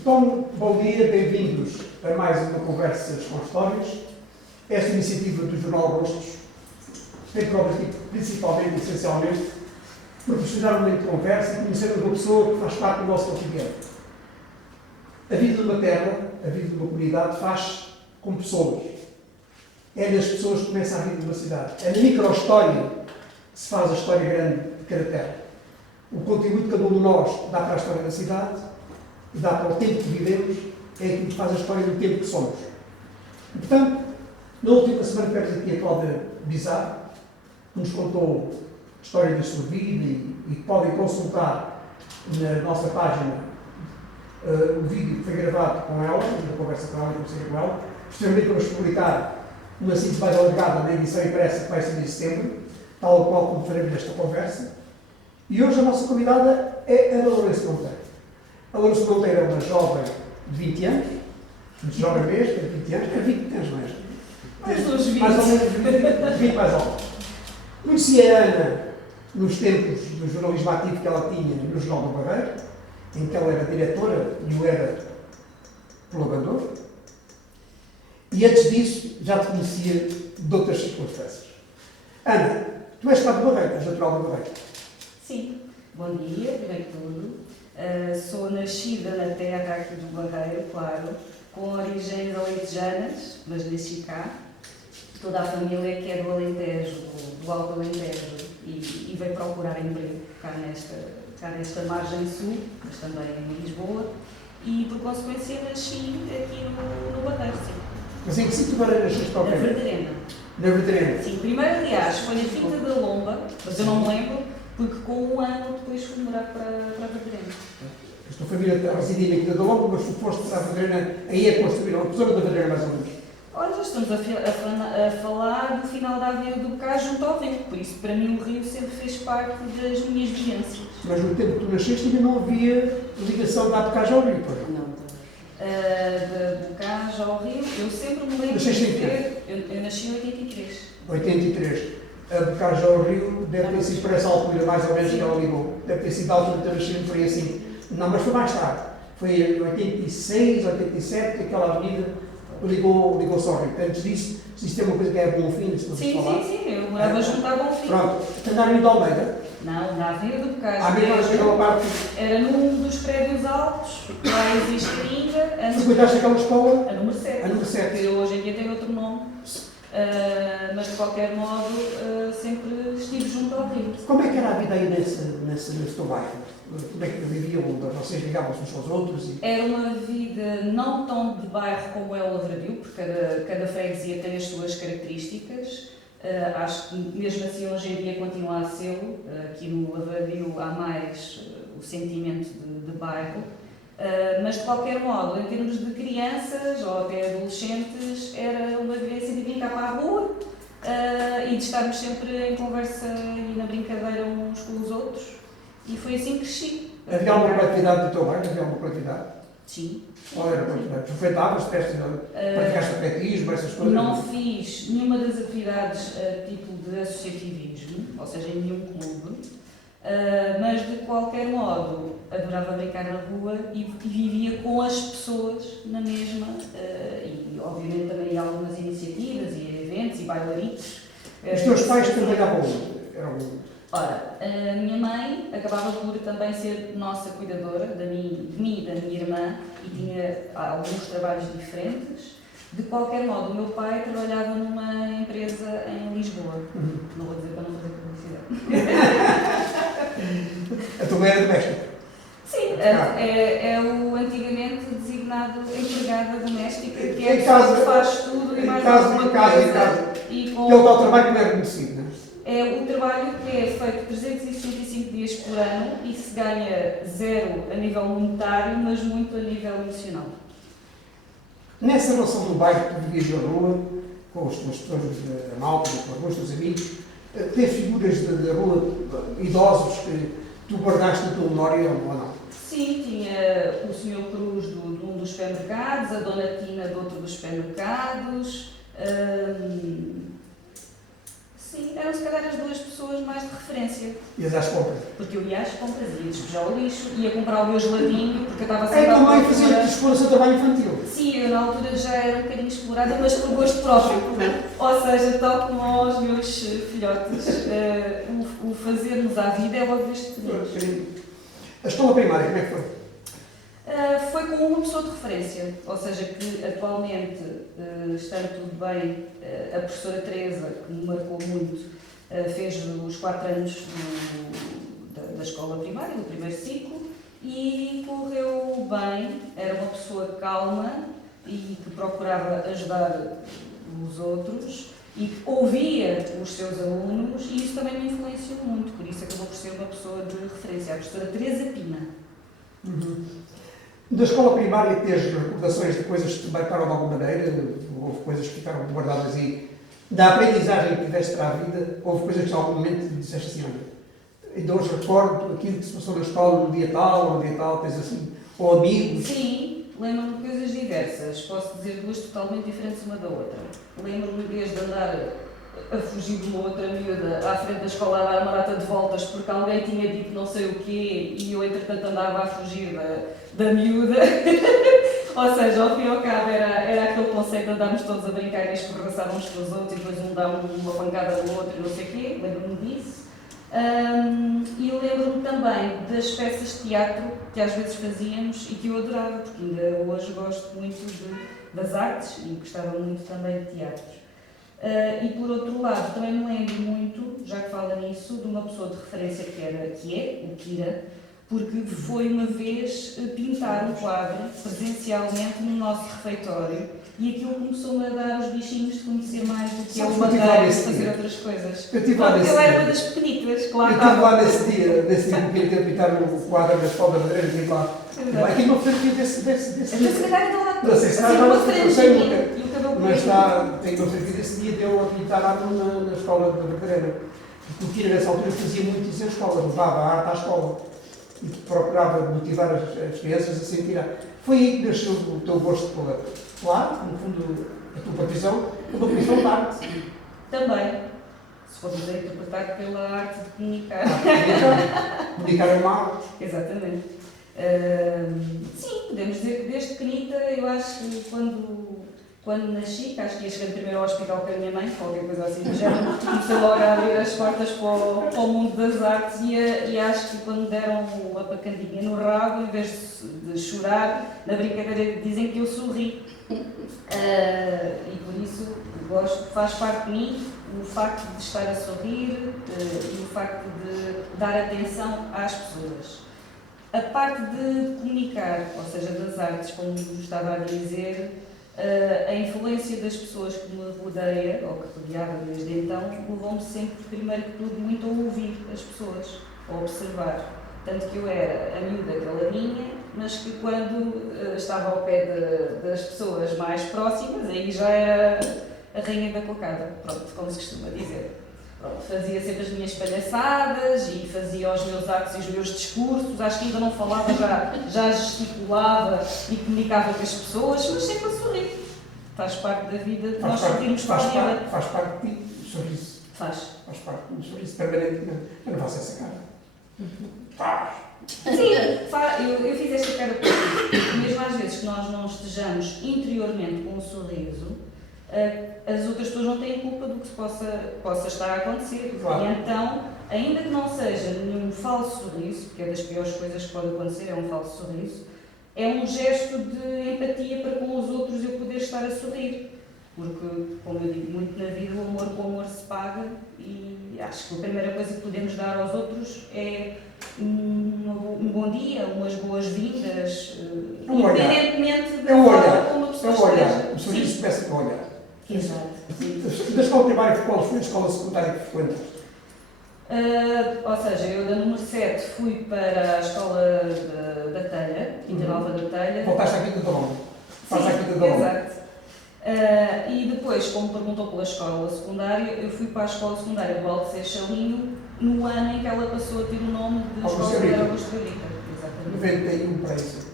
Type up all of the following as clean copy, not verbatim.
Então, bom dia, bem-vindos a mais uma Conversas com Histórias. Esta iniciativa do Jornal Rostos tem por objetivo, principalmente, essencialmente, proporcionar um momento de conversa e conhecer uma pessoa que faz parte do nosso cotidiano. A vida de uma terra, a vida de uma comunidade, faz com pessoas. É nas pessoas que começa a vida de uma cidade. É na micro-história que se faz a história grande de cada terra. O contributo que cada um de nós dá para a história da cidade e dá para o tempo que vivemos é aquilo que faz a história do tempo que somos. E, portanto, na última semana tivemos aqui a Cláudia Bizarro, que nos contou a história da sua vida e podem consultar na nossa página o vídeo que foi gravado com ela, na conversa com ela, com ela. Posteriormente vamos publicar uma síntese mais alargada na edição impressa que vai ser em setembro, tal qual como faremos nesta conversa. E hoje a nossa convidada é Ana Lourenço Monteiro. A Lourenço Monteiro é uma jovem de 20 anos, muito jovem mesmo, de 20 anos, é 20 anos mais. Mais ou menos 20 mais alto. Conheci a Ana nos tempos do jornalismo ativo que ela tinha no Jornal do Barreiro, em que ela era diretora e eu era colaborador. E antes disso já te conhecia de outras circunstâncias. Ana, tu és lá do Barreiro, és natural do Barreiro. Sim, bom dia, primeiro de tudo. Sou nascida na terra aqui do Barreiro, claro, com origens alentejanas, mas nasci cá. Toda a família que é do Alentejo, do Alto Alentejo, e veio procurar emprego cá nesta margem sul, mas também em Lisboa, e por consequência nasci aqui no Barreiro, sim. Mas em que sítio agora nasceste para o Na Verterena. Na Verterena? Sim, primeiro, aliás, foi na Quinta da Lomba, mas eu não me lembro, porque com um ano depois fui morar para a Verterena. A tua família residia na Quinta da Lomba, mas tu foste para a Verterena, aí é construída, a zona da Verterena mais ou menos. Olha, já estamos a falar do final da Avenida do Bocage junto ao rio, por isso para mim o rio sempre fez parte das minhas vivências. Mas no tempo que tu nasceste ainda não havia ligação da Bocage ao rio, pois? Não, de Bocage ao rio, eu sempre me lembro Nasceste em de quê? ver, eu nasci em 83. 83. A Bocage ao rio deve ter sido por essa altura, mais ou menos, que ela ligou. Deve ter sido a altura que eu nasci, foi assim. Não, mas foi mais tarde. Foi em 86, 87, que aquela avenida ligou-se ao rio. Antes disso, se isto é uma coisa que é Bonfim, se não se falar. Sim, eu morava junto à Bonfim. Pronto, andaram de Almeida. Não, na Avenida do Bocage. À mesma aquela parte. Era num dos prédios altos, lá existe ainda. Frequentaste aquela escola? A número 7. A número 7. Que hoje em dia tem outro nome. Mas de qualquer modo sempre estive junto ao rio. Como é que era a vida aí nesse teu bairro? Como é que viviam? Vocês ligavam-se uns aos outros? Era uma vida não tão de bairro como é o Lavradio, porque cada freguesia tem as suas características. Acho que mesmo assim hoje em dia continua a ser. Aqui no Lavradio há mais o sentimento de bairro. Mas de qualquer modo, em termos de crianças ou até adolescentes, era uma vivência de vir cá para a rua e de estarmos sempre em conversa e na brincadeira uns com os outros. E foi assim que cresci. Havia alguma coletividade do teu bairro? Havia alguma coletividade? Sim. Qual era a coletividade? Tu frequentavas, praticaste atletismo, essas coisas? Não fiz nenhuma das atividades a título de associativismo, ou seja, em nenhum clube. Mas de qualquer modo adorava brincar na rua e vivia com as pessoas na mesma e obviamente também algumas iniciativas e eventos e bailaritos. Os teus pais trabalhavam? Ora, a minha mãe acabava por também ser nossa cuidadora de mim e da minha irmã e tinha alguns trabalhos diferentes. De qualquer modo, o meu pai trabalhava numa empresa em Lisboa. Não vou dizer para não fazer publicidade. A tua mãe era doméstica? Sim, é o antigamente designado empregada doméstica, que é Em a casa, pessoa que faz tudo e mais alguma coisa. E que é o tal trabalho que não é reconhecido, não é? É o trabalho que é feito 365 dias por ano e se ganha zero a nível monetário, mas muito a nível emocional. Nessa relação do bairro que tu vivias na rua, com as tuas pessoas da malta, com os teus amigos, tem figuras da rua, idosos, que tu guardaste na tua memória ou não? Sim, tinha o Sr. Cruz de um dos supermercados, a Dona Tina de outro dos supermercados. Sim, eram se calhar as duas pessoas mais de referência. Ias às compras. Porque eu ia às compras, ia despejar o lixo, ia comprar o meu geladinho, porque eu estava É, sempre à também procura. fazia-te expor o seu trabalho infantil. Sim, eu na altura já era um bocadinho explorada, mas por gosto próprio. Ou seja, tal como aos meus filhotes, o fazermos à vida é logo desde pequeninos. A escola primária, como é que foi? Foi com uma pessoa de referência, ou seja, que atualmente, estando tudo bem, a professora Teresa, que me marcou muito, fez os 4 anos da escola primária, do primeiro ciclo, e correu bem, era uma pessoa calma e que procurava ajudar os outros e que ouvia os seus alunos, e isso também me influenciou muito, por isso acabou por ser uma pessoa de referência, a professora Teresa Pina. Da escola primária tens recordações de coisas que te marcaram de alguma maneira? Houve coisas que ficaram guardadas aí? Da aprendizagem que tiveste para a vida, houve coisas que em algum momento disseste assim, olha, ainda hoje recordo aquilo que se passou na escola no dia tal, tens assim, ou amigos? Sim, lembro-me de coisas diversas. Posso dizer duas totalmente diferentes uma da outra. Lembro-me desde andar a fugir de uma outra miúda à frente da escola a dar uma data de voltas porque alguém tinha dito não sei o quê e eu entretanto andava a fugir da miúda. Ou seja, ao fim e ao cabo era aquele conceito de andarmos todos a brincar e escorraçar uns com os outros e depois um dá uma pancada no outro e não sei o quê. Lembro-me disso. E lembro-me também das peças de teatro que às vezes fazíamos e que eu adorava, porque ainda hoje gosto muito das artes e gostava muito também de teatros. E por outro lado, também me lembro muito, já que fala nisso, de uma pessoa de referência que é o Kira, porque foi uma vez pintar um quadro presencialmente no nosso refeitório e aquilo começou-me a dar os bichinhos de conhecer mais do que é o madeira e fazer outras coisas. Eu tive lá nesse eu era dia. uma das pequenitas que lá Eu estive lá nesse dia que eu pintar o quadro da escola da madeira, estive lá. Aqui uma fotografia desse Então, se calhar ainda lá não sei se está assim, lá, uma não franjinha sei e nunca. o cabelo Mas preto. tem uma fotografia desse dia de eu a pintar árvore na escola da Verdadeira. Porque o Kira nessa altura fazia muito isso na escola, levava a arte à escola. E procurava motivar as crianças a sentir. Foi aí que nasceu o teu gosto pela arte, no fundo, a tua profissão, pela profissão de arte. Também, se formos a interpretar pela arte de comunicar. Comunicar é uma arte. Exatamente. Sim, podemos dizer que desde pequenita, eu acho que quando nasci, que acho que ia chegando primeiro ao hospital com a minha mãe, qualquer coisa assim, já comecei logo a abrir as portas para o mundo das artes e acho que quando me deram uma pacandinha no rabo, em vez de chorar, na brincadeira dizem que eu sorri. E por isso faz parte de mim o facto de estar a sorrir e o facto de dar atenção às pessoas. A parte de comunicar, ou seja, das artes, como estava a dizer, a influência das pessoas que me rodeia, ou que rodeava desde então, levou-me sempre, primeiro que tudo, muito a ouvir as pessoas, a observar. Tanto que eu era a miúda caladinha, mas que quando estava ao pé das pessoas mais próximas, aí já era a rainha da cocada, pronto, como se costuma dizer. Pronto, fazia sempre as minhas palhaçadas e fazia os meus atos e os meus discursos, acho que ainda não falava, já gesticulava e comunicava com as pessoas, mas sempre a sorrir. Faz parte da vida de nós sentirmos família. Faz parte de ti, o sorriso. Faz parte do sorriso permanentemente. Eu não faço essa cara. Sim, eu fiz esta cara porque mesmo às vezes que nós não estejamos interiormente com um sorriso, as outras pessoas não têm culpa do que possa estar a acontecer. Claro. E então, ainda que não seja nenhum falso sorriso, porque é das piores coisas que pode acontecer, é um falso sorriso, é um gesto de empatia para com os outros eu poder estar a sorrir. Porque, como eu digo muito na vida, o amor com o amor se paga e acho que a primeira coisa que podemos dar aos outros é um bom dia, umas boas-vindas, independentemente da forma como a pessoa esteja. O sorriso começa com o olhar. Exato. Da escola primária, qual foi a escola secundária que frequentaste? Ou seja, eu da número 7 fui para a escola da Telha, Quinta Nova da Telha. Voltaste à Quinta da Lomba. Faz à Quinta da Lomba. Exato. E depois, como perguntou pela escola secundária, eu fui para a escola secundária do Alto Seixalinho no ano em que ela passou a ter o nome de Escola de Augusto Brita. Exatamente. 91 para isso.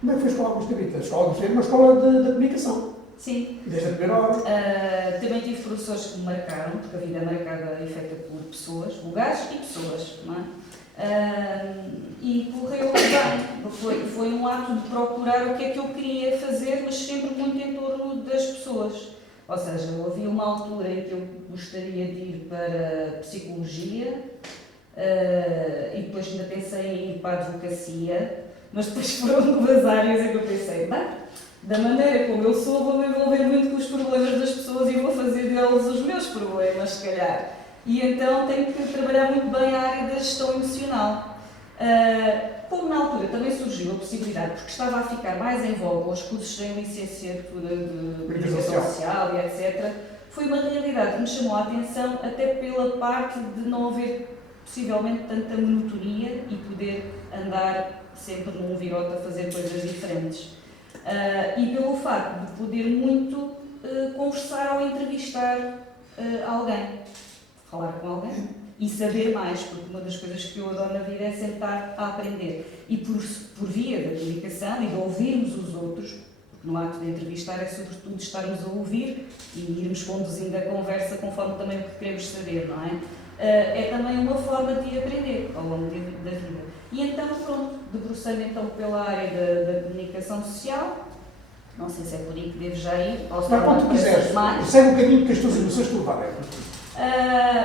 Como é que foi a escola Augusto Brita? A escola Augusto Brita é uma escola de comunicação. Sim. Desde a primeira hora. Também tive professores que me marcaram, porque a vida é marcada e feita por pessoas, lugares e pessoas, não é? E correu bem. Foi um ato de procurar o que é que eu queria fazer, mas sempre muito em torno das pessoas. Ou seja, havia uma altura em que eu gostaria de ir para a psicologia, e depois ainda pensei em ir para a advocacia, mas depois foram duas áreas em que eu pensei, da maneira como eu sou, vou me envolver muito com os problemas das pessoas e vou fazer deles os meus problemas, se calhar. E então tenho que trabalhar muito bem a área da gestão emocional. Como na altura também surgiu a possibilidade, porque estava a ficar mais em voga os cursos em licenciatura de comunicação social e etc., foi uma realidade que me chamou a atenção, até pela parte de não haver possivelmente tanta monotonia e poder andar sempre num virote a fazer coisas diferentes. E pelo facto de poder muito conversar ou entrevistar alguém, falar com alguém e saber mais, porque uma das coisas que eu adoro na vida é sentar a aprender. E por via da comunicação e de ouvirmos os outros, porque no ato de entrevistar é sobretudo estarmos a ouvir e irmos conduzindo a conversa conforme também o que queremos saber, não é? É também uma forma de aprender ao longo da vida. E então, pronto, debrucei-me então pela área da comunicação social. Não sei se é por aí que devo já ir. Mas quando quiseres, segue o caminho que as tuas emoções te levarem.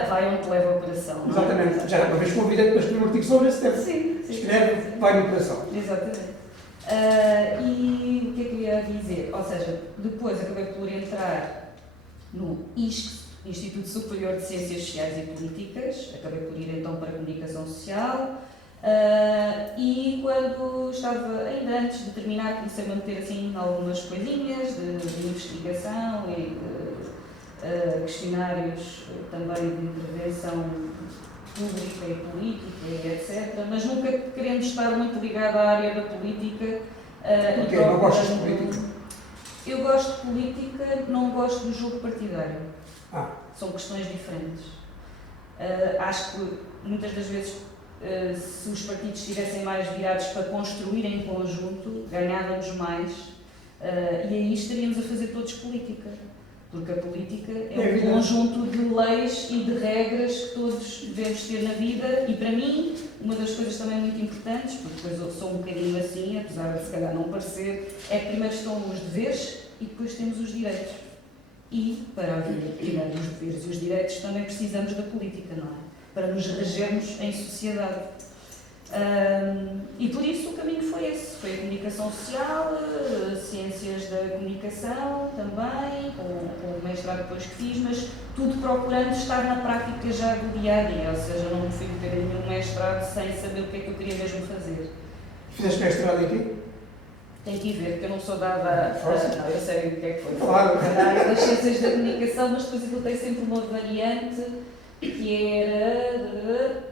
Vai onde te leva o coração. Exatamente. Já uma vez convidei-te para escrever um artigo sobre esse tema. Sim. Escreve, vai no coração. Exatamente. E o que é que eu ia dizer? Ou seja, depois acabei por entrar no ISCS, Instituto Superior de Ciências Sociais e Políticas, acabei por ir então para a Comunicação Social, e quando estava, ainda antes de terminar, comecei a meter assim algumas coisinhas de investigação e questionários também de intervenção pública e política e etc, mas nunca querendo estar muito ligada à área da política. Porquê? Não gostas de política? Eu gosto de política, não gosto do jogo partidário. São questões diferentes. Acho que muitas das vezes, se os partidos estivessem mais virados para construir em conjunto, ganhávamos mais, e aí estaríamos a fazer todos política. Porque a política é um conjunto de leis e de regras que todos devemos ter na vida, e para mim, uma das coisas também muito importantes, porque depois eu sou um bocadinho assim, apesar de se calhar não parecer, é que primeiro estão os deveres e depois temos os direitos. E para haver primeiro os deveres e os direitos também precisamos da política, não é? Para nos regermos em sociedade. E por isso o caminho foi esse, foi a comunicação social, ciências da comunicação também, com o mestrado depois que fiz, mas tudo procurando estar na prática já do dia-a-dia, ou seja, não fui ter nenhum mestrado sem saber o que é que eu queria mesmo fazer. Fizeste mestrado em quê? Tem que ir ver, porque eu não sou dada não, eu sei o que é que foi. Claro. Na área das ciências da comunicação, mas depois eu tenho sempre uma variante que era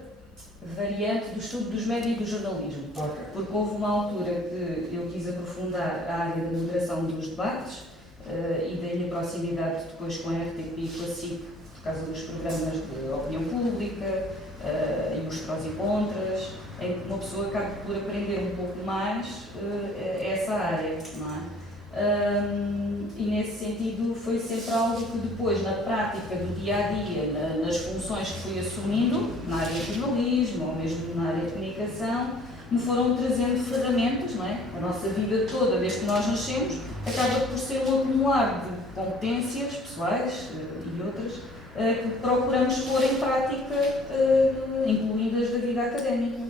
variante do estudo dos médias e do jornalismo. Okay. Porque houve uma altura que eu quis aprofundar a área da moderação dos debates e daí a proximidade depois com a RTP e com a SIC, por causa dos programas de opinião pública e os prós e contras, em que uma pessoa acaba por aprender um pouco mais essa área, não é? E nesse sentido foi sempre algo que depois, na prática do dia-a-dia, nas funções que fui assumindo, na área de jornalismo ou mesmo na área de comunicação, me foram trazendo ferramentas, não é? A nossa vida toda, desde que nós nascemos, acaba por ser um acumular de competências pessoais e outras que procuramos pôr em prática, incluídas da vida académica.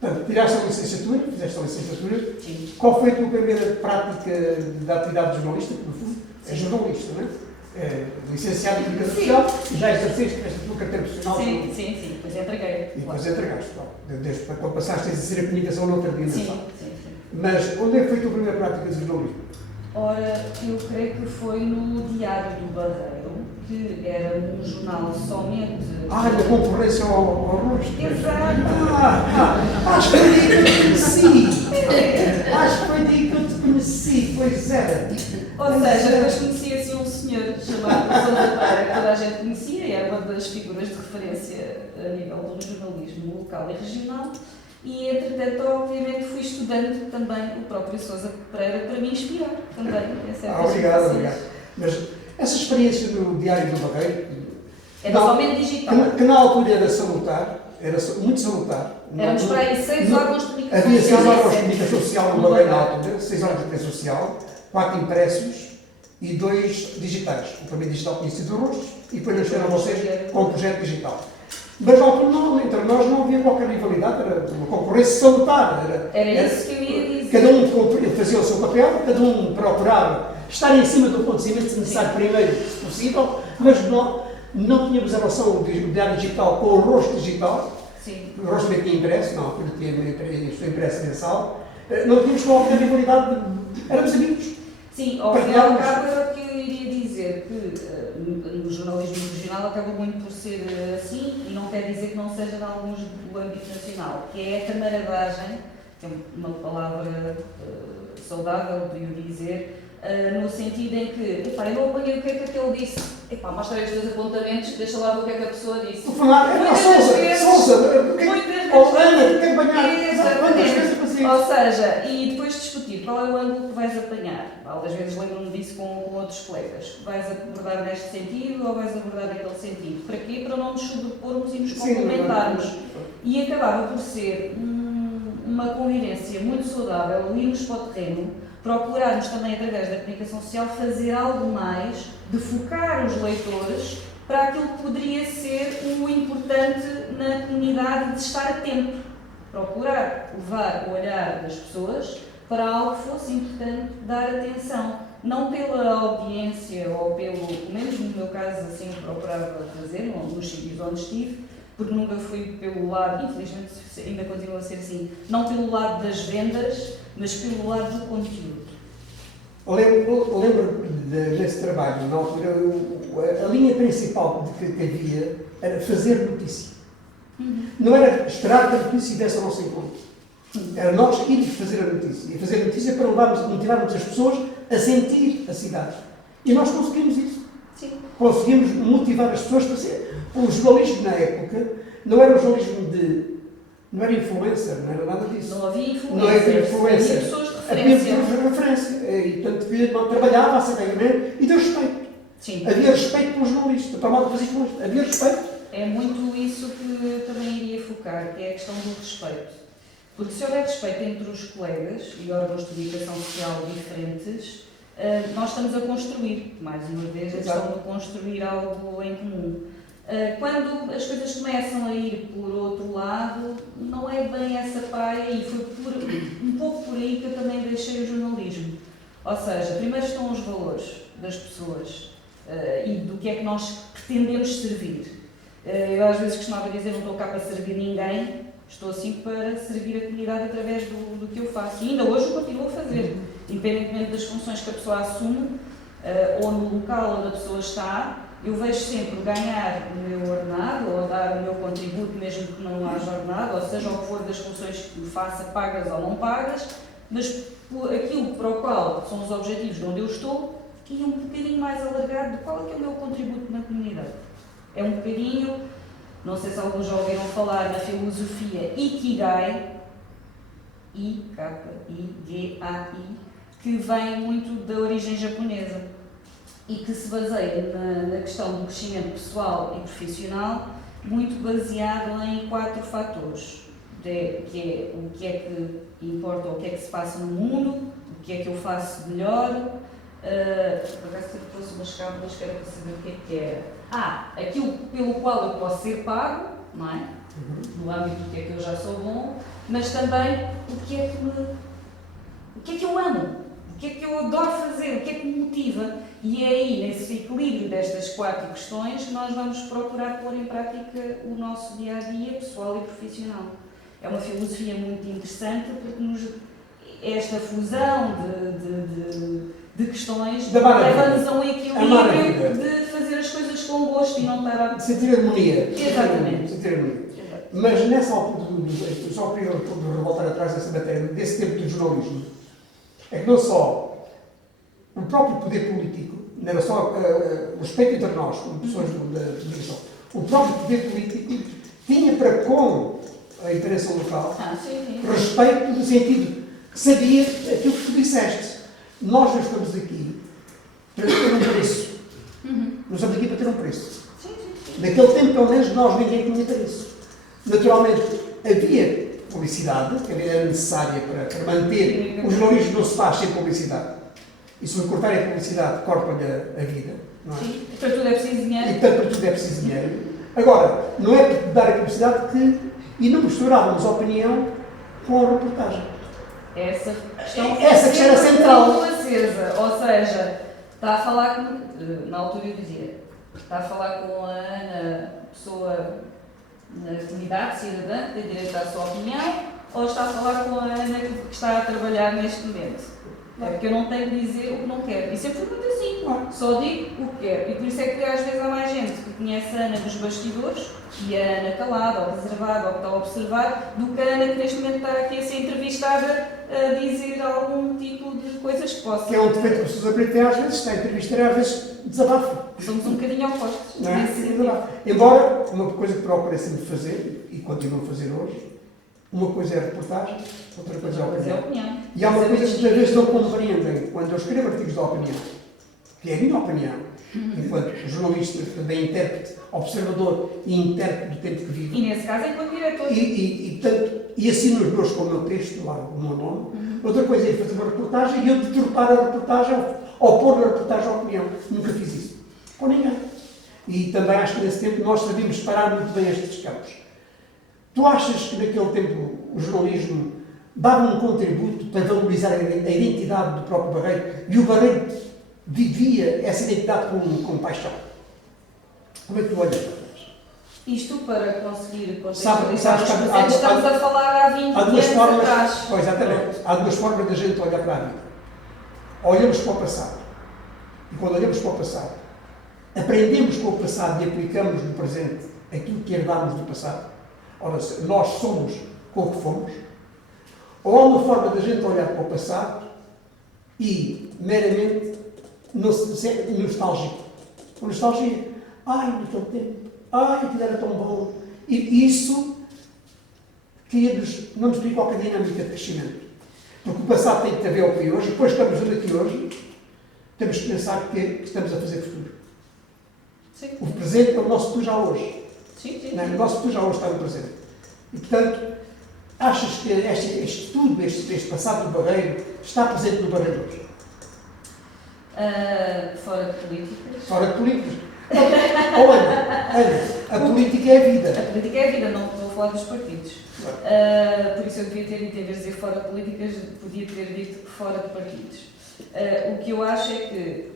Portanto, tiraste a licenciatura, fizeste a licenciatura. Sim. Qual foi a tua primeira prática da atividade de jornalista? No fundo, é jornalista, não é? Licenciado em Comunicação Social e já exerceste esta tua carteira profissional. Sim, depois entreguei. E depois entregaste, desde quando passaste a exercer a comunicação noutra dimensão. Sim. Mas onde é que foi a tua primeira prática de jornalismo? Ora, eu creio que foi no Diário do Barreiro, que era um jornal somente... da concorrência ao rosto. Exato! Acho que foi daí que eu te conheci! Acho que foi daí que eu te conheci, pois era! Ou seja, depois conheci assim um senhor chamado Sousa Pereira, que toda a gente conhecia, e era uma das figuras de referência a nível do jornalismo local e regional. E, entretanto, obviamente, fui estudando também o próprio Sousa Pereira para me inspirar também. Obrigado. Mas essa experiência do Diário do Barreiro, Era somente digital. que na altura era salutar, muito salutar. Éramos para aí 6 órgãos de comunicação Havia 6 social. órgãos de comunicação social no Barreiro na altura, 6 órgãos de comunicação social, 4 impressos e 2 digitais. O primeiro digital tinha sido o rosto e depois nasceram vocês com o projeto digital. Mas na altura, entre nós não havia qualquer rivalidade, era uma concorrência salutar. Era isso que eu ia dizer. Cada um fazia o seu papel, cada um procurava estar em cima do acontecimento, se necessário, primeiro, se possível, mas não tínhamos a relação do diário digital com o rosto digital. Sim. O rosto também tinha impresso, não, aquilo tinha a sua impresso mensal. Não tínhamos qualquer rivalidade, éramos amigos. Sim, ao fim e ao cabo era o que eu iria dizer, que no jornalismo regional acaba muito por ser assim, e não quer dizer que não seja em alguns do âmbito nacional, que é a camaradagem, que é uma palavra saudável, poderia dizer, no sentido em que, epá, eu não apanhei o que é que aquele disse, epá, mostra aí os teus apontamentos, deixa lá ver o que é que a pessoa disse. O falar, era Sousa, Ana, tem que apanhar. Ou seja, e depois discutir qual é o ângulo que vais apanhar. Às vezes lembro-me disso com outros colegas. Vais abordar neste sentido ou vais abordar naquele sentido? Para quê? Para não nos sobrepormos e nos complementarmos. E acabava por ser uma convivência muito saudável, irmos para o terreno, procurarmos também, através da comunicação social, fazer algo mais, de focar os leitores para aquilo que poderia ser o importante na comunidade de estar atento. Procurar levar o olhar das pessoas para algo que fosse importante dar atenção. Não pela audiência ou pelo menos no meu caso, assim eu procurava fazer, nos sítios onde estive, porque nunca fui pelo lado, infelizmente ainda continua a ser assim, não pelo lado das vendas, mas pelo lado do conteúdo. Lembro desse trabalho, na altura, a linha principal que havia era fazer notícia. Não era esperar que a notícia viesse ao nosso encontro. Era nós irmos fazer a notícia. E fazer a notícia para motivarmos as pessoas a sentir a cidade. E nós conseguimos isso. Sim. Conseguimos motivar as pessoas para ser. O jornalismo na época não era um jornalismo não era influencer, não era nada disso. Não havia influencer. Não havia influencer. Havia pessoas de Havia referência. pessoas de referência. E tanto que trabalhava acertadamente e deu respeito. Sim. Havia respeito pelo jornalista. Para mal de fazer jornalista. Havia respeito. É muito isso que eu também iria focar, que é a questão do respeito. Porque se houver respeito entre os colegas e órgãos de comunicação social diferentes, nós estamos a construir, mais uma vez, a questão de construir algo em comum. Quando as coisas começam a ir por outro lado, não é bem essa praia, e foi um pouco por aí que eu também deixei o jornalismo. Ou seja, primeiro estão os valores das pessoas e do que é que nós pretendemos servir. Eu às vezes costumava dizer, não estou cá para servir ninguém, estou assim para servir a comunidade através do que eu faço. E ainda hoje o continuo a fazer, independentemente das funções que a pessoa assume, ou no local onde a pessoa está, eu vejo sempre ganhar o meu ordenado, ou dar o meu contributo, mesmo que não haja ordenado, ou seja, o que for das funções que faça, pagas ou não pagas, mas aquilo para o qual são os objetivos de onde eu estou, e um bocadinho mais alargado de qual é que é o meu contributo na comunidade. É um bocadinho, não sei se alguns já ouviram falar na filosofia Ikigai, I-K-I-G-A-I, que vem muito da origem japonesa e que se baseia na questão do crescimento pessoal e profissional, muito baseado em 4 fatores, que é o que é que importa, o que é que se passa no mundo, o que é que eu faço melhor. Por acaso eu trouxe umas cábulas que era para saber o que era. Aquilo pelo qual eu posso ser pago, não é? No âmbito do que é que eu já sou bom, mas também o que é que eu amo, o que é que eu adoro fazer, o que é que me motiva. E é aí, nesse equilíbrio destas 4 questões, que nós vamos procurar pôr em prática o nosso dia-a-dia, pessoal e profissional. É uma filosofia muito interessante, porque esta fusão de questões leva-nos a um equilíbrio de fazer as coisas com gosto e não estar a... Sentir harmonia. Exatamente. Sentir harmonia. Mas nessa altura, só queria voltar atrás dessa matéria, desse tempo do jornalismo, é que não só o próprio poder político, não era só o respeito entre nós, como pessoas da comunicação, o próprio poder político tinha para com a imprensa local respeito no sentido que sabia aquilo que tu disseste. Nós não estamos aqui para ter um preço. Não estamos aqui para ter um preço. Sim, sim, sim. Naquele tempo, pelo menos, nós ninguém tinha preço. Naturalmente, havia publicidade, que era necessária para manter. O jornalismo não se faz sem publicidade. E se me cortarem a publicidade, cortam-lhe a vida. Não é? Sim, para tudo é preciso dinheiro. E, portanto, para tudo é preciso dinheiro. Agora, não é por dar a publicidade que... E não misturávamos a opinião com a reportagem. Essa questão era central. muito acesa. Ou seja, está a falar com... Na altura eu dizia, está a falar com a Ana, pessoa na comunidade cidadã, que tem direito à sua opinião, ou está a falar com a Ana que está a trabalhar neste momento? É porque eu não tenho de dizer o que não quero. E sempre foi muito assim. Só digo o que quero. E por isso é que às vezes há mais gente que conhece a Ana dos bastidores e a Ana calada, ou reservada, ou que está a observar, do que a Ana que neste momento está aqui a ser entrevistada a dizer algum tipo de coisas que possa... Que é um defeito que as pessoas aprendem às vezes, está a entrevistar e às vezes desabafa. Somos um bocadinho opostos. Não é? Nesse sentido. Embora, uma coisa que procurei sempre fazer, e continuo a fazer hoje, uma coisa é a reportagem, outra coisa é a Mas é a opinião. opinião. E há uma coisa que muitas vezes não compreendem quando eu escrevo artigos de opinião, que é a minha opinião, enquanto jornalista, também intérprete, observador e intérprete do tempo que vivo. E nesse caso, enquanto diretor. E assino os meus com o meu texto, lá, o meu nome. Outra coisa é fazer uma reportagem e eu deturpar a reportagem ou pôr na reportagem a opinião. Nunca fiz isso. Com ninguém. E também acho que nesse tempo nós sabíamos separar muito bem estes campos. Tu achas que naquele tempo o jornalismo dava um contributo para valorizar a identidade do próprio Barreiro e o Barreiro vivia essa identidade com paixão? Como é que tu olhas para isso? Isto para conseguir Sabe, contextualizar os presentes, estamos a falar há 20 há duas anos formas, atrás. pois, exatamente, há duas formas da gente olhar para a vida. Olhamos para o passado. E quando olhamos para o passado, aprendemos com o passado e aplicamos no presente aquilo que herdámos do passado. Ora, nós somos com o que fomos. Ou há uma forma da gente olhar para o passado e meramente nostálgico. A nostalgia. Ai, naquele tempo. Ai, aquilo era tão bom. E isso não nos cria qualquer dinâmica de crescimento. Porque o passado tem que haver o que hoje. Depois estamos aqui hoje, temos que pensar que estamos a fazer futuro. Sim. O presente é o nosso futuro já hoje. Sim, sim. Não, o nosso futuro já hoje está no presente. E, portanto, achas que este tudo, este passado do Barreiro, está presente no Barreiro hoje? Fora de políticas. Fora de políticas. Ana, a política é a vida. A política é a vida, não estou a falar dos partidos. Por isso eu devia ter dito, em vez de dizer fora de políticas, podia ter dito fora de partidos. O que eu acho é que,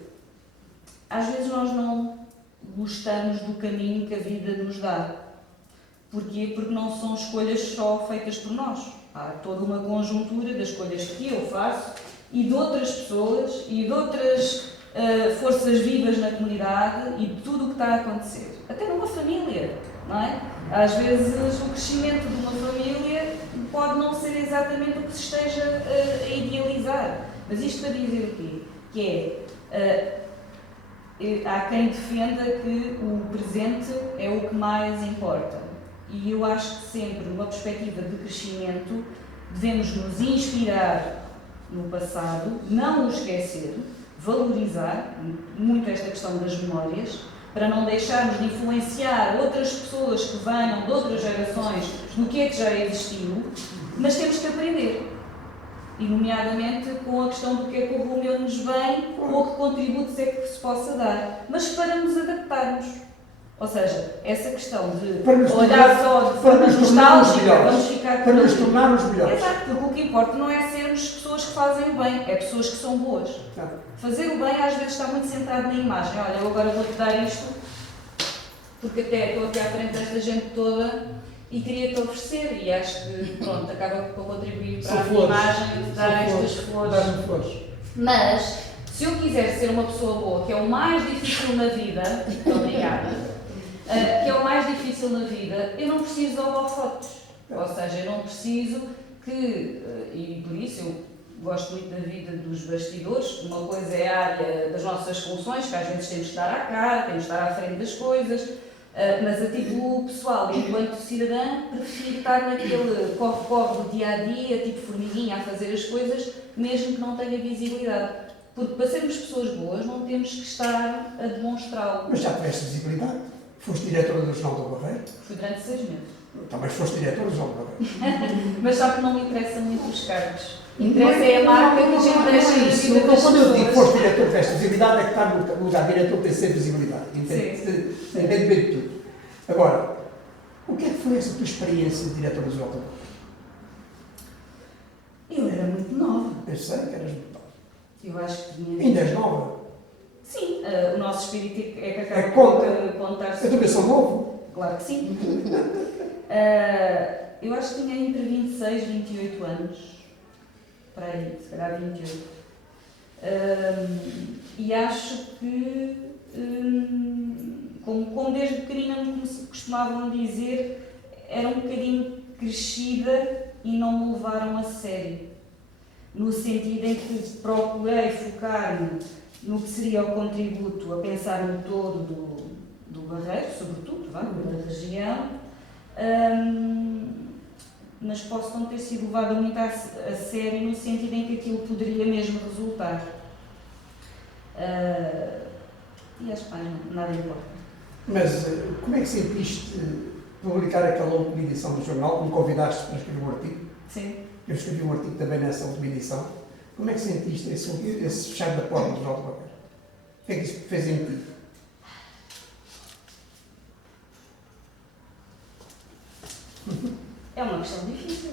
às vezes, nós não gostamos do caminho que a vida nos dá. Porquê? Porque não são escolhas só feitas por nós. Há toda uma conjuntura das escolhas que eu faço e de outras pessoas e de outras forças vivas na comunidade e de tudo o que está a acontecer. Até numa família, não é? Às vezes o crescimento de uma família pode não ser exatamente o que se esteja a idealizar. Mas isto para dizer o quê? Que há quem defenda que o presente é o que mais importa. E eu acho que sempre, numa perspectiva de crescimento, devemos nos inspirar no passado, não o esquecer, valorizar muito esta questão das memórias, para não deixarmos de influenciar outras pessoas que venham de outras gerações no que é que já existiu, mas temos que aprender. E, nomeadamente, com a questão do que é que o Romeu nos vem, ou que contributos é que se possa dar, mas para nos adaptarmos. Ou seja, essa questão de olhar só de forma nostálgica, vamos ficar para nos tornarmos melhores. Exato, porque o que importa não é sermos pessoas que fazem o bem, é pessoas que são boas. Fazer o bem às vezes está muito centrado na imagem. Olha, eu agora vou-te dar isto, porque até estou aqui à frente desta gente toda e queria-te oferecer, e acho que, pronto, acaba por contribuir para a minha imagem de dar estas flores. Mas, se eu quiser ser uma pessoa boa, que é o mais difícil na vida, muito obrigada, que é o mais difícil na vida, eu não preciso de holofotes. Ou seja, eu não preciso que, e por isso eu gosto muito da vida dos bastidores, uma coisa é a área das nossas funções, que às vezes temos de estar à cara, temos de estar à frente das coisas, mas a título pessoal, enquanto cidadã, prefiro estar naquele corre-corre do dia-a-dia, tipo formiguinha, a fazer as coisas, mesmo que não tenha visibilidade. Porque para sermos pessoas boas não temos que estar a demonstrá-lo. Mas já tiveste visibilidade. Foste diretora do Jornal do Barreiro. Fui durante 6 meses. Também foste diretora do Jornal do Barreiro. Mas só que não me interessam muito os cargos. Interessa é a marca que a gente deixa na isso. vida das Quando eu digo que pessoas. foste diretor, tiveste visibilidade, é que está no lugar. Diretor tem que ser visibilidade. Entende bem de tudo. Agora, o que é que foi essa tua experiência de diretora do Jornal do Barreiro? Eu era muito nova. Eu sei que eras muito nova. Eu acho que tinha. Ainda és nova. Sim, o nosso espírito é que É acaba conta. por contar-se. Eu também sou novo. Claro que sim. Eu acho que tinha entre 26 e 28 anos. Para aí, se calhar 28. E acho que, como desde pequenina me costumavam dizer, era um bocadinho crescida e não me levaram a sério. No sentido em que procurei focar-me no que seria o contributo, a pensar no todo do Barreiro, sobretudo, da região, mas posso não ter sido levada muito a sério no sentido em que aquilo poderia mesmo resultar. E acho que nada importa. Mas como é que sentiste publicar aquela última edição do jornal, que me convidaste para escrever um artigo? Sim. Eu escrevi um artigo também nessa última edição. Como é que sentiste esse fechar da porta do Jornal do Barreiro? O que é que isso fez em ti? É uma questão difícil.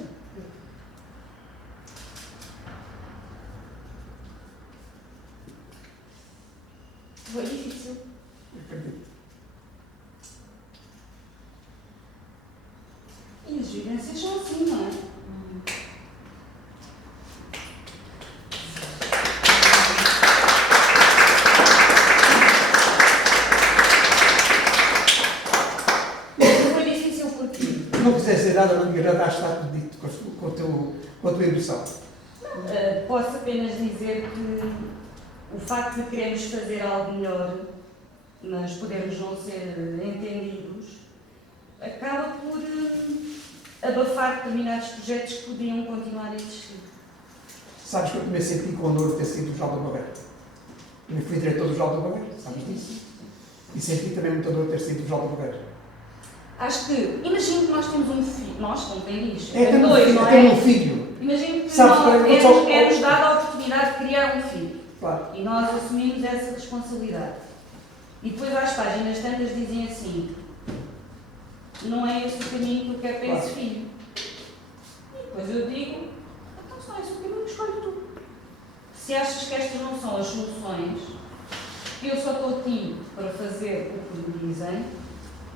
Foi difícil. Acredito. E as vivências são assim, não é? Foi difícil porquê? Não quiseste dizer nada, não me agradaste, está tudo dito com a tua emoção. Posso apenas dizer que o facto de querermos fazer algo melhor, mas podermos não ser entendidos, acaba por abafar determinados projetos que podiam continuar a existir. Sabes que eu também senti com honor de ter sido o Jornal do Barreiro. Eu fui diretor do Jornal do Barreiro, sabes disso? E senti também muito honor de ter sido o Jornal do Barreiro. Acho que, imagino que nós temos um filho, nós, como quem diz, Tenho dois, não tenho é? um filho. Imagino que Sabes, é-nos dada a oportunidade de criar um filho. Claro. E nós assumimos essa responsabilidade. E depois às páginas tantas dizem assim, não é esse o caminho que eu quero para esse filho. E depois eu digo, então se não é esse o caminho, escolhe tu. Se achas que estas não são as soluções, eu só estou aqui para fazer o que me dizem,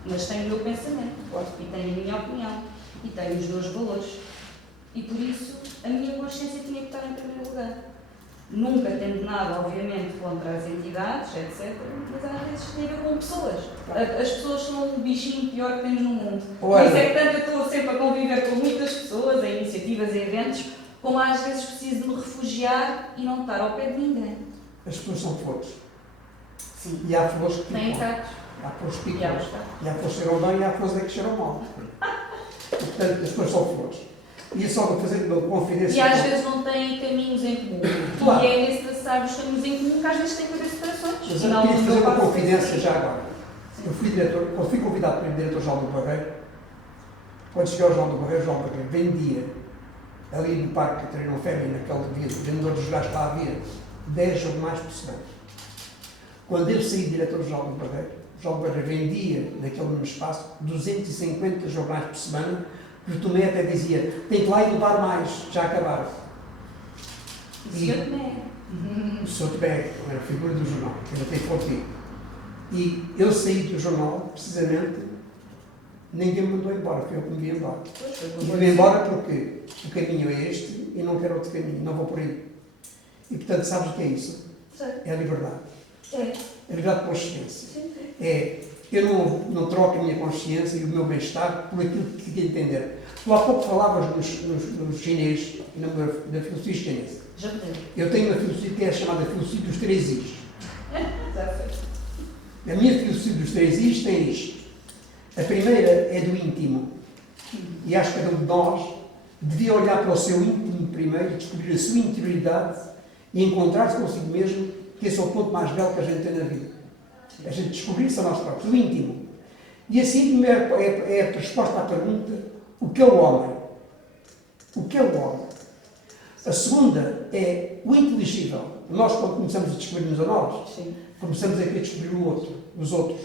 mas tenho o meu pensamento, e tenho a minha opinião, e tenho os meus valores. E por isso a minha consciência tinha que estar em primeiro lugar. Nunca tendo nada, obviamente, contra as entidades, etc. Mas às vezes tem a ver com pessoas. As pessoas são o bichinho pior que temos no mundo. Por isso é que tanto eu estou sempre a conviver com muitas pessoas, em iniciativas, em eventos, como às vezes preciso de me refugiar e não estar ao pé de ninguém. As flores são flores. Sim. E há flores que Tem picam. gatos. Há flores que E picam. há os gatos. E há flores que cheiram bem e há flores que cheiram mal. Portanto, as flores são flores. E é só para fazer uma confidência. E às vezes não têm caminhos em comum. Claro. E é nesse traçar os caminhos em comum que às vezes tem que haver separações. Mas eu queria fazer uma confidência já agora. Eu fui diretor, quando fui convidado para ir diretor-geral do Barreiro, quando cheguei ao Jornal do Barreiro, o Jornal do Barreiro vendia ali no Parque Catarina Fêmea, naquele dia, o vendedor dos gajos lá havia 10 jornais por semana. Quando eu saí diretor-geral do Barreiro, o Jornal do Barreiro vendia, naquele mesmo espaço, 250 jornais por semana, porque o Tomé até dizia, tem que lá ir levar mais, já acabaram. E o senhor Tomé? O Sr. Tomé era a figura do jornal, que ainda tem contigo. E eu saí do jornal, precisamente, ninguém me mandou embora, foi eu que me vi embora. E fui embora porque o caminho é este e não quero outro caminho, não vou por aí. E portanto, sabes o que é isso? É a liberdade. É. É a liberdade de consciência. É, eu não troco a minha consciência e o meu bem-estar por aquilo que queria entender. Tu há pouco falavas nos chinês, na filosofia chinesa. Já me lembro. Eu tenho uma filosofia que é chamada filosofia dos 3 Is. Já sei. A minha filosofia dos 3 Is tem isto. A primeira é do íntimo. E acho que cada um de nós devia olhar para o seu íntimo primeiro e descobrir a sua interioridade e encontrar-se consigo mesmo, que esse é o ponto mais belo que a gente tem na vida. A gente descobrir-se a nós próprios, o íntimo. E assim é a resposta à pergunta: o que é o homem? O que é o homem? A segunda é o inteligível. Nós, quando começamos a descobrir-nos a nós, começamos a querer descobrir o outro, os outros.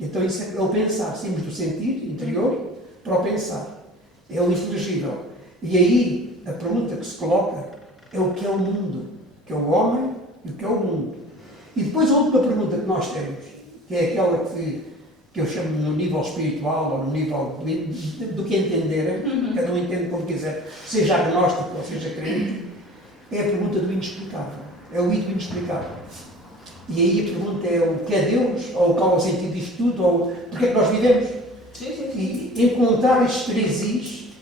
Então isso é o pensar. Saímos do sentir interior para o pensar. É o inteligível. E aí a pergunta que se coloca é o que é o mundo, o que é o homem e o que é o mundo. E depois a última pergunta que nós temos, que é aquela que eu chamo no nível espiritual ou no nível do que entenderem, cada um entende como quiser, seja agnóstico ou seja crente, é a pergunta do inexplicável. É o I do inexplicável. E aí a pergunta é o que é Deus, ou qual é o sentido disto tudo, ou porque é que nós vivemos. E encontrar estes três Is,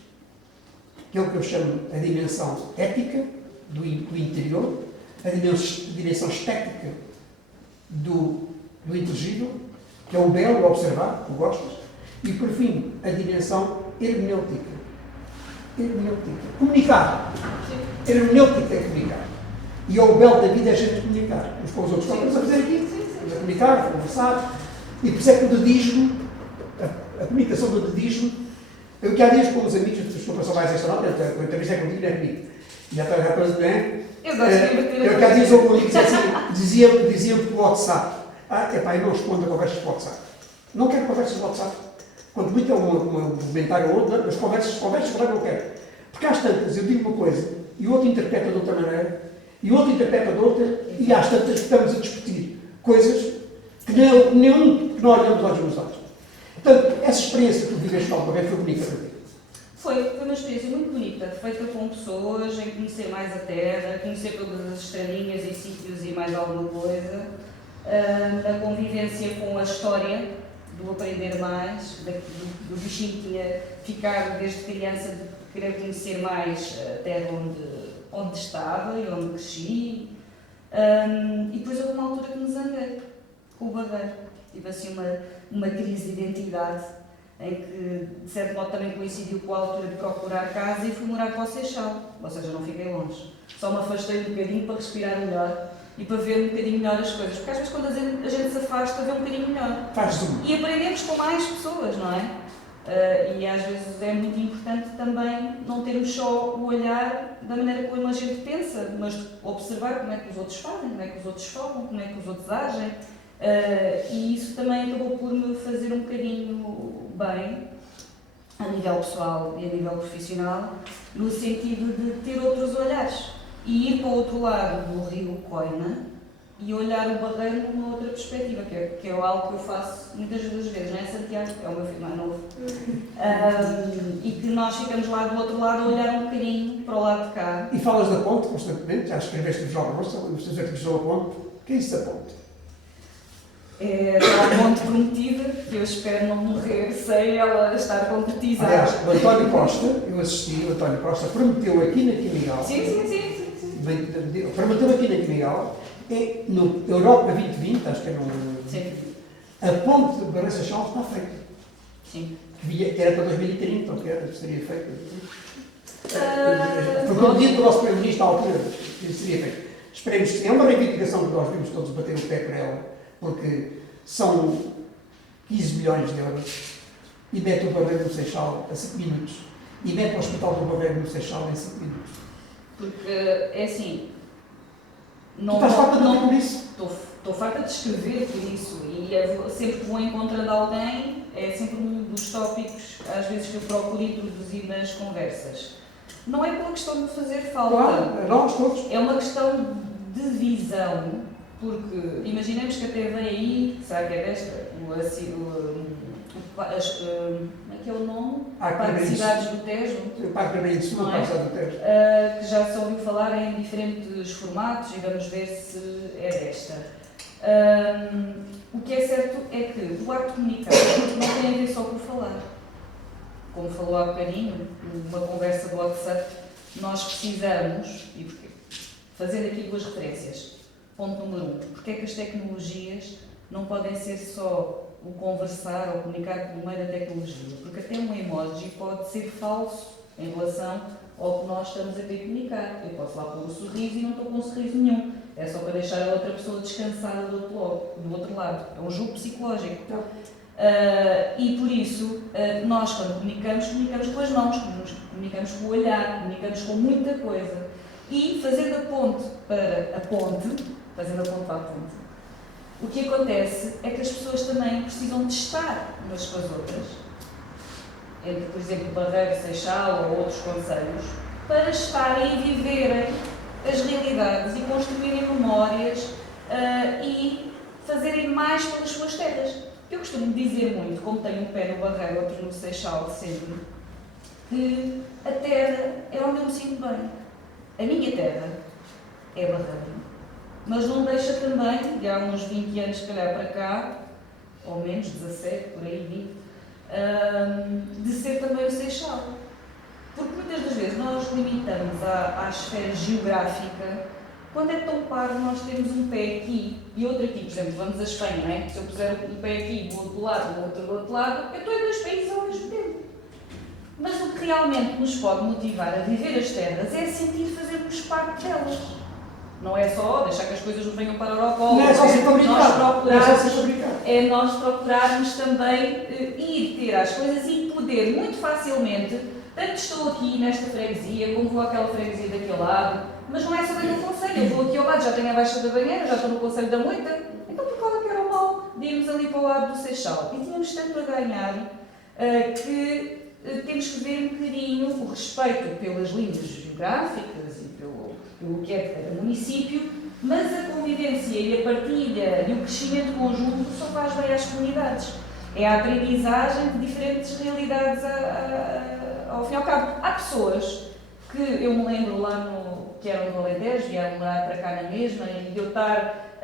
que é o que eu chamo a dimensão ética do interior, a dimensão estética do inteligível, que é o belo, o observar, o gostas, e por fim a dimensão hermenêutica. Comunicar. Hermenêutica é comunicar. E é o belo da vida é a gente comunicar uns com os outros. Estamos a fazer aqui, estamos a comunicar, a conversar, e por isso é que o dedismo, a comunicação do dedismo, eu que há dias com os amigos, desculpa só mais esta nota, a entrevista é contigo, não é comigo. Já está a coisa bem. Eu que há dias ouvi um amigo dizia-me pelo WhatsApp: eu não respondo a conversas por WhatsApp. Não quero conversas por WhatsApp. Quando muito é um comentário ou outro, as conversas não quero. Porque às tantas eu digo uma coisa e o outro interpreta de outra maneira, e o outro interpreta de outra, e às tantas estamos a discutir coisas que nenhum que nós olhamos olhos nos olhos. Portanto, essa experiência que tu viveste alguma vez foi bonita para ti? Foi uma experiência muito bonita, feita com pessoas, em conhecer mais a terra, conhecer todas as estradinhas e sítios e mais alguma coisa, a convivência com a história, do aprender mais, do bichinho que tinha ficado desde criança de querer conhecer mais a terra onde estava e onde cresci. E depois houve uma altura que me zanguei com o Barreiro. Tive assim uma crise de identidade, em que, de certo modo, também coincidiu com a altura de procurar casa e fui morar para o Seixal. Ou seja, não fiquei longe. Só me afastei um bocadinho para respirar melhor e para ver um bocadinho melhor as coisas. Porque às vezes quando a gente se afasta, vê um bocadinho melhor. E aprendemos com mais pessoas, não é? E às vezes é muito importante também não termos só o olhar da maneira como a gente pensa, mas observar como é que os outros fazem, como é que os outros falam, como é que os outros agem. E isso também acabou por me fazer um bocadinho bem, a nível pessoal e a nível profissional, no sentido de ter outros olhares e ir para o outro lado do rio Coina e olhar o Barreiro numa outra perspectiva, que é algo que eu faço muitas das vezes, não é, Santiago? É o meu filho mais novo. E que nós ficamos lá do outro lado a olhar um bocadinho para o lado de cá. E falas da ponte constantemente, já escreveste o João Roça, os teus artigos sobre a ponte. O que é isso da ponte? É aquela ponte prometida, que eu espero não morrer sem ela estar concretizada. Aliás, o António Costa, eu assisti, o António Costa prometeu aqui na Quimigal. Sim. Prometeu aqui na Quimigal, no Europa 2020, acho que é Sim. A ponte de Barreiro Seixal está feita. Sim. Que era para 2030, ou que era, seria feita. Foi prometido pelo nosso Primeiro-Ministro à altura, que seria feito. Esperemos que sim. É uma reivindicação que nós vimos todos bater o pé para ela, porque são 15 milhões de euros e mete o Barreiro no Seixal a 5 minutos e mete o Hospital do Barreiro no Seixal em 5 minutos. Porque, é assim... Tu estás farta de ouvir por isso? Estou farta de escrever por isso e sempre que vou encontrando alguém, é sempre um dos tópicos, às vezes, que eu procuro introduzir nas conversas. Não é pela questão de fazer falta. Claro, nós todos. É uma questão de visão, porque imaginemos que até vem aí, sabe que é desta? Como é que é o nome? Parque de Cidades do Tejo. Parque de Sul, Parque de Cidades do Tejo. Que já se ouviu falar em diferentes formatos e vamos ver se é desta. O que é certo é que o ato de comunicar não tem a ver só com falar. Como falou há bocadinho, numa conversa do WhatsApp, nós precisamos, e porquê? Fazendo aqui duas referências. Ponto número 1. Porque é que as tecnologias não podem ser só o conversar ou comunicar por meio da tecnologia? Porque até um emoji pode ser falso em relação ao que nós estamos a ter que comunicar. Eu posso lá pôr o sorriso e não estou com um sorriso nenhum. É só para deixar a outra pessoa descansada do outro lado. É um jogo psicológico. E por isso, nós quando comunicamos com as mãos, comunicamos com o olhar, comunicamos com muita coisa. E fazendo a ponte para a ponte, o que acontece é que as pessoas também precisam de estar umas com as outras, entre, por exemplo, Barreiro, Seixal ou outros concelhos, para estarem e viverem as realidades e construírem memórias e fazerem mais pelas suas terras. Eu costumo dizer muito, como tenho um pé no Barreiro, outro no Seixal, sempre, que a terra é onde eu me sinto bem. A minha terra é Barreiro, mas não deixa também, de há uns 20 anos, se calhar, para cá, ou menos, 17, por aí, 20, de ser também o Seixal. Porque muitas das vezes nós limitamos à esfera geográfica. Quando é tão parvo, nós temos um pé aqui e outro aqui. Por exemplo, vamos à Espanha, não é? Se eu puser um pé aqui e o outro lado, o outro do outro lado, eu estou em dois países ao mesmo tempo. Mas o que realmente nos pode motivar a viver as terras é sentir fazermos parte delas. Não é só deixar que as coisas nos venham para a Europa. Não é só ser fabricado. É nós procurarmos também ir ter as coisas e poder muito facilmente, tanto estou aqui nesta freguesia, como vou àquela freguesia daquele lado, mas não é só daquele concelho, eu vou aqui ao lado, já tenho a Baixa da Banheira, já estou no concelho da Moita, então por qual é que era o mal de irmos ali para o lado do Seixal? E tínhamos tanto a ganhar que temos que ver um bocadinho o respeito pelas linhas geográficas e pelo que é de cada município, mas a convivência e a partilha e o crescimento conjunto só faz bem às comunidades. É a aprendizagem de diferentes realidades ao fim e ao cabo. Há pessoas que eu me lembro lá que eram no Alentejo, vieram morar para cá na mesma, e de eu estar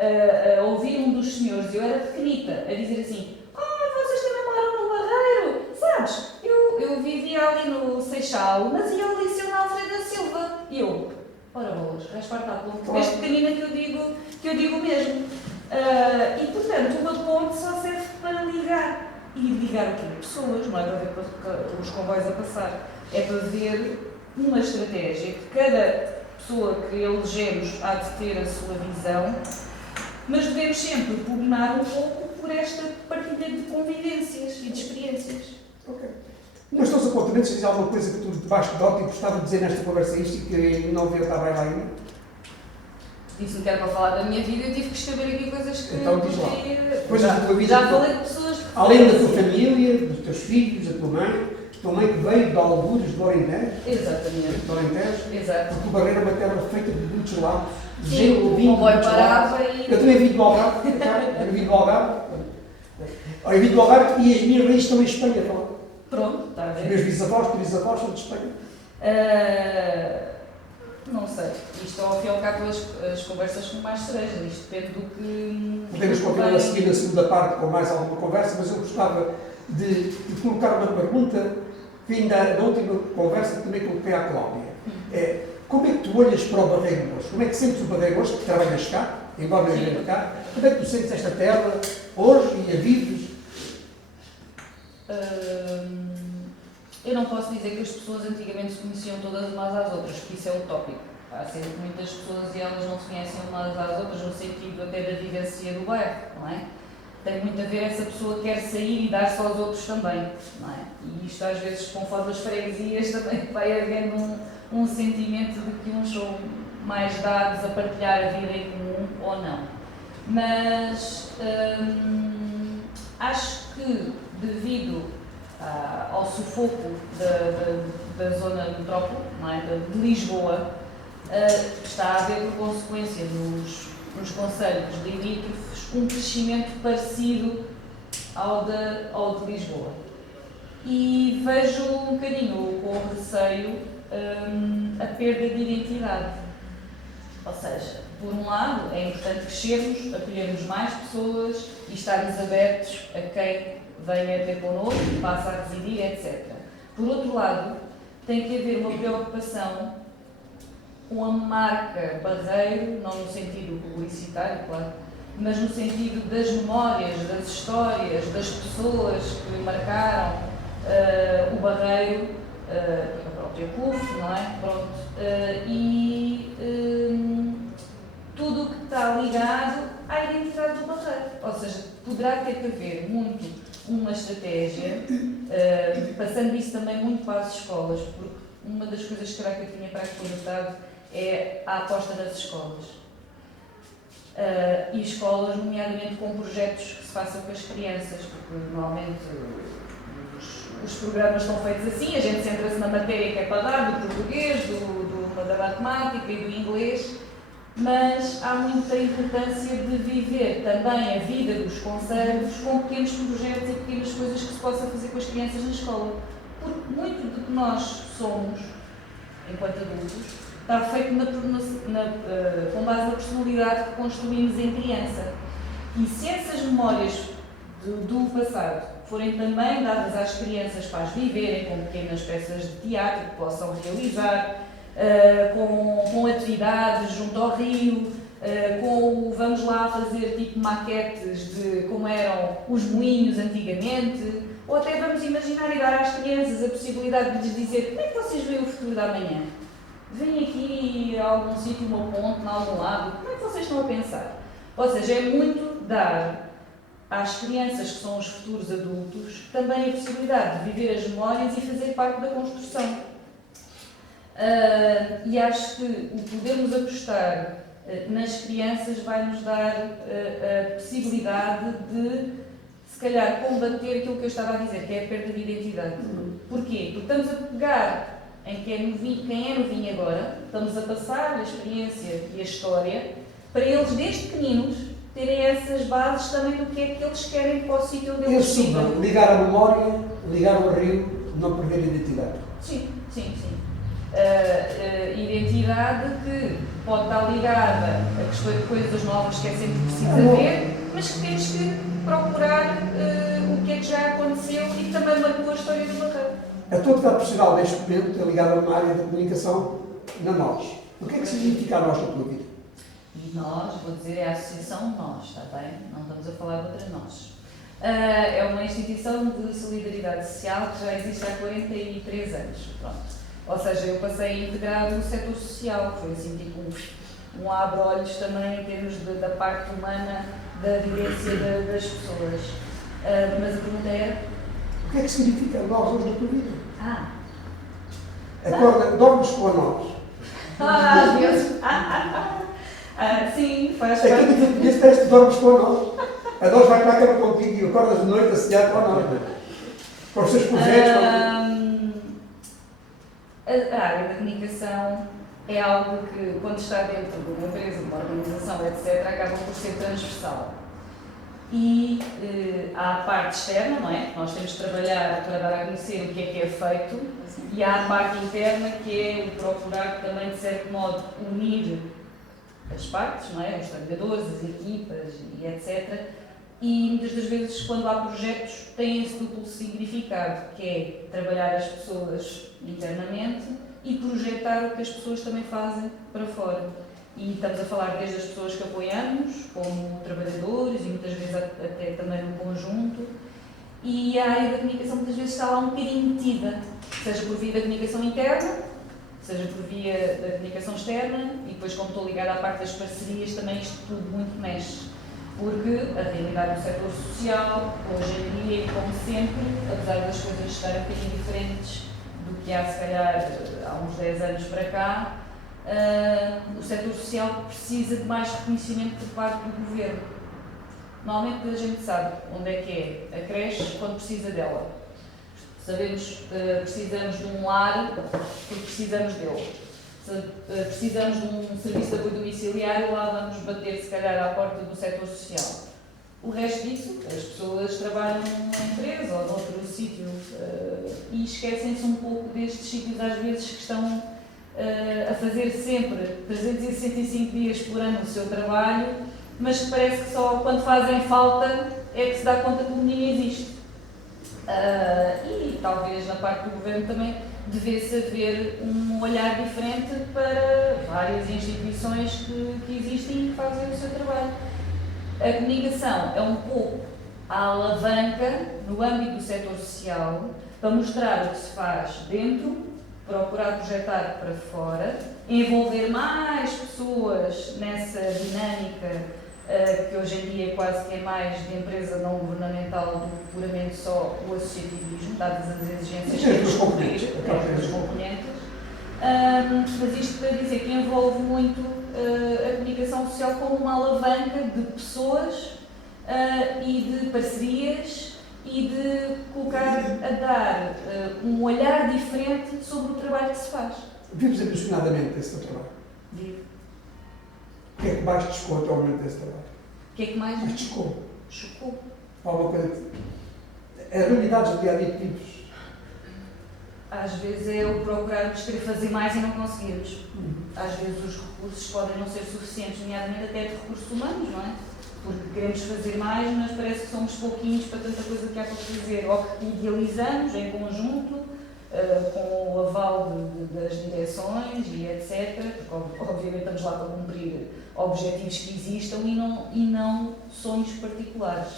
a ouvir um dos senhores, eu era pequenita, a dizer assim: vocês também moram no Barreiro? Sabes, eu vivia ali no Seixal, mas ia ao Liceu Alfredo da Silva. E eu, ora bolas, vais partir à ponte. Desde pequenina que eu digo mesmo. E portanto, uma ponte só serve para ligar. E ligar o quê? Pessoas, não é para ver os comboios a passar. É para ver uma estratégia que cada pessoa que elegemos há de ter a sua visão, mas devemos sempre pugnar um pouco por esta partilha de convivências e de experiências. Ok. Nos teus apontamentos, diz alguma coisa que tu debaixo de nota e gostava de dizer nesta conversa isto e que não veio estar bem lá ainda? Disse-me que era para falar da minha vida e eu tive que escrever aqui coisas que... Então diz lá. Coisas da tua vida. Já falei de pessoas que... Além da tua família, dos teus filhos, da tua mãe que veio de algures do Alentejo. Exatamente. Do Alentejo. Exato. Porque o Barreiro é uma terra feita de muitos lados. Sim, o comboio parava e... Eu também vim do Algarve, eu vim do Algarve. Eu vim do Algarve e as minhas raízes estão em Espanha, tá? Pronto, está a ver. Os meus bisavós são de Espanha. Não sei. Isto ao fim e ao cabo as conversas com mais cerejas. Isto depende do que... Podemos continuar a seguir na segunda parte com mais alguma conversa, mas eu gostava de colocar uma pergunta que ainda na última conversa também coloquei à Cláudia. Como é que tu olhas para o Barreiro hoje? Como é que sentes o Barreiro hoje, que trabalhas cá, embora não esteja cá? Como é que tu sentes esta terra hoje e a vives? Eu não posso dizer que as pessoas antigamente se conheciam todas umas às outras, porque isso é utópico. Há sempre muitas pessoas e elas não se conhecem umas às outras, no sentido até da vivência do bairro, não é? Tem muito a ver essa pessoa que quer sair e dar-se aos outros também, não é? E isto às vezes, conforme as freguesias, também vai havendo um sentimento de que uns são mais dados a partilhar a vida em comum ou não. Mas acho que devido ao sufoco da zona metrópole, não é? de Lisboa, está a haver, por consequência, nos concelhos limítrofes, um crescimento parecido ao de Lisboa. E vejo um bocadinho com receio a perda de identidade. Ou seja, por um lado, é importante crescermos, acolhermos mais pessoas e estarmos abertos a quem venha ter connosco, passa a residir, etc. Por outro lado, tem que haver uma preocupação com a marca Barreiro, não no sentido publicitário, claro, mas no sentido das memórias, das histórias, das pessoas que marcaram o Barreiro. própria CUF, não é? Pronto. Tudo o que está ligado à identidade do Barreiro. Ou seja, poderá ter que haver muito uma estratégia, passando isso também muito para as escolas, porque uma das coisas que eu tinha para aqui notado é a aposta nas escolas. E escolas, nomeadamente com projetos que se façam com as crianças, porque normalmente os programas estão feitos assim, a gente centra-se na matéria que é para dar, do português, da matemática e do inglês, mas há muita importância de viver também a vida dos conselhos com pequenos projetos e pequenas coisas que se possa fazer com as crianças na escola. Porque muito do que nós somos, enquanto adultos, está feito com base na personalidade que construímos em criança. E se essas memórias do passado forem também dadas às crianças para as viverem com pequenas peças de teatro que possam realizar, com atividades junto ao rio, vamos lá fazer tipo maquetes de como eram os moinhos antigamente, ou até vamos imaginar e dar às crianças a possibilidade de lhes dizer como é que vocês veem o futuro da manhã? Vêm aqui a algum sítio, uma ponte, em algum lado, como é que vocês estão a pensar? Ou seja, é muito dar às crianças que são os futuros adultos também a possibilidade de viver as memórias e fazer parte da construção. E acho que o podermos apostar nas crianças vai-nos dar a possibilidade de, se calhar, combater aquilo que eu estava a dizer, que é a perda de identidade. Porquê? Porque estamos a pegar em quem é novinho agora, estamos a passar a experiência e a história para eles, desde pequeninos, terem essas bases também do que é que eles querem para o sítio onde eles vivem. Ligar a memória, ligar o rio, não perder a identidade. Sim. Identidade que pode estar ligada a questões de coisas novas que é sempre preciso haver, mas que temos que procurar o que é que já aconteceu e que também marcou a história do Barreiro. A tua atividade profissional neste momento é ligada a uma área da comunicação na nós. O que é que significa a nós na tua vida? E nós, vou dizer, é a Associação Nós, está bem? Não estamos a falar de outra nós. É uma instituição de solidariedade social que já existe há 43 anos. Pronto. Ou seja, eu passei a integrar o setor social, foi assim tipo um abre-olhos também em termos da parte humana da vivência das pessoas. Mas a pergunta é... O que é que significa nós hoje na tua vida? Acorda, dormes com a nós. Às vezes. Sim, faz parte. Aquilo que tu disseste, dormes com a nós. A nós vai para a cama contigo e acordas de noite a sonhar com a nós. Com os seus projetos. A área da comunicação é algo que, quando está dentro de uma empresa, de uma organização, etc., acaba por ser transversal. E há a parte externa, não é? Nós temos de trabalhar para dar a conhecer o que é feito, e há a parte interna, que é o procurar também, de certo modo, unir as partes, não é? Os trabalhadores, as equipas e etc. E muitas das vezes, quando há projetos, têm esse duplo significado, que é trabalhar as pessoas internamente e projetar o que as pessoas também fazem para fora. E estamos a falar desde as pessoas que apoiamos, como trabalhadores, e muitas vezes até também no conjunto. E a área da comunicação muitas vezes está lá um bocadinho metida, seja por via da comunicação interna, seja por via da comunicação externa, e depois, como estou ligada à parte das parcerias, também isto tudo muito mexe. Porque a realidade do setor social, hoje em dia, e como sempre, apesar das coisas estarem um bocadinho diferentes do que há, se calhar, há uns 10 anos para cá, o setor social precisa de mais reconhecimento por parte do governo. Normalmente a gente sabe onde é que é a creche quando precisa dela. Sabemos que precisamos de um lar porque precisamos dele. Se precisamos de um serviço de apoio domiciliário, lá vamos bater, se calhar, à porta do setor social. O resto disso, as pessoas trabalham numa empresa ou noutro sítio e esquecem-se um pouco destes sítios, às vezes, que estão a fazer sempre 365 dias por ano o seu trabalho, mas que parece que só quando fazem falta é que se dá conta que o menino existe. E talvez na parte do governo também devesse haver um olhar diferente para várias instituições que existem e que fazem o seu trabalho. A comunicação é um pouco a alavanca no âmbito do setor social para mostrar o que se faz dentro, procurar projetar para fora, envolver mais pessoas nessa dinâmica que hoje em dia quase que é mais de empresa não governamental do que puramente só o associativismo, dadas as exigências que temos de cumprir, as componentes. Mas isto para dizer que envolve muito a comunicação social como uma alavanca de pessoas e de parcerias e de colocar a dar um olhar diferente sobre o trabalho que se faz. Vives emocionadamente desse teu trabalho. Vivo. O que é que mais te chocou até ao momento desse trabalho? O que é que mais Mais te chocou? chocou? Alguma coisa que... As realidades do dia-a-dia que vives. Às vezes é eu procurarmos querer fazer mais e não conseguirmos. Às vezes os recursos podem não ser suficientes, nomeadamente até de recursos humanos, não é? Porque queremos fazer mais, mas parece que somos pouquinhos para tanta coisa que há para fazer. Ou que idealizamos em conjunto, com o aval das direções e etc. Porque obviamente estamos lá para cumprir objetivos que existam e não sonhos particulares.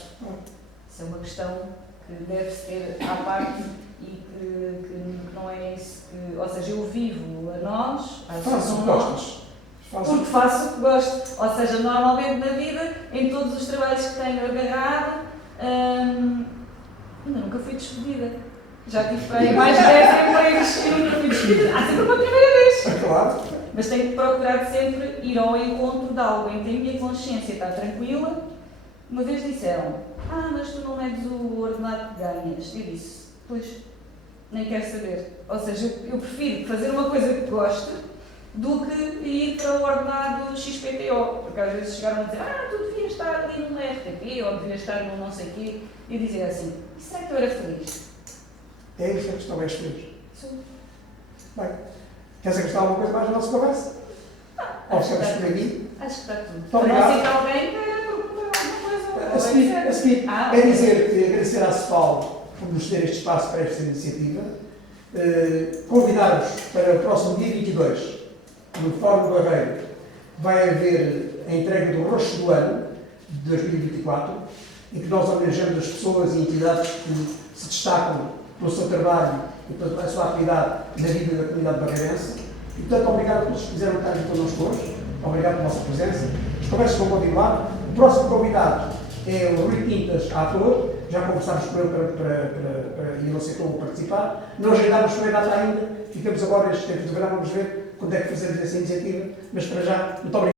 Isso é uma questão que deve-se ter à parte e que não é isso que... Ou seja, eu vivo a nós, à associação nós, porque faço o que gosto. Ou seja, normalmente na vida, em todos os trabalhos que tenho agarrado, ainda nunca fui despedida. Já tive para aí mais de 10 empregos e nunca fui despedida. Há sempre uma primeira vez. Claro. Mas tenho que procurar sempre ir ao encontro de algo em que a minha consciência está tranquila. Uma vez disseram, mas tu não medes o ordenado que ganhas. Eu disse, pois, nem quero saber. Ou seja, eu prefiro fazer uma coisa que gosto do que ir para o ordenado XPTO. Porque às vezes chegaram a dizer, tu devias estar ali no RTP ou devias estar no não sei o quê. E eu dizia assim, e será que eu era feliz? É isso a questão, és feliz. Sou. Bem, queres acrescentar alguma coisa mais na nossa conversa? Ou ficamos por aqui? Acho que está tudo. Muito obrigado. Não sei que alguém quer perguntar alguma coisa. A seguir, é dizer que agradecer à CEPAL por nos ter este espaço para esta iniciativa, convidar-vos para o próximo dia 22, no Fórum do Barreiro, vai haver a entrega do Roxo do Ano de 2024, em que nós homenageamos as pessoas e entidades que se destacam pelo seu trabalho e pela sua atividade na vida da comunidade barreirense. E, portanto, obrigado a todos que fizeram estar aqui connosco hoje. Obrigado pela vossa presença. As conversas vão continuar. O próximo convidado é o Rui Quintas, ator. Já conversámos com ele e ele aceitou participar. Não agendámos com a data ainda. Ficamos agora este tempo de verão. Vamos ver quando é que fazemos essa iniciativa. Mas, para já, muito obrigado.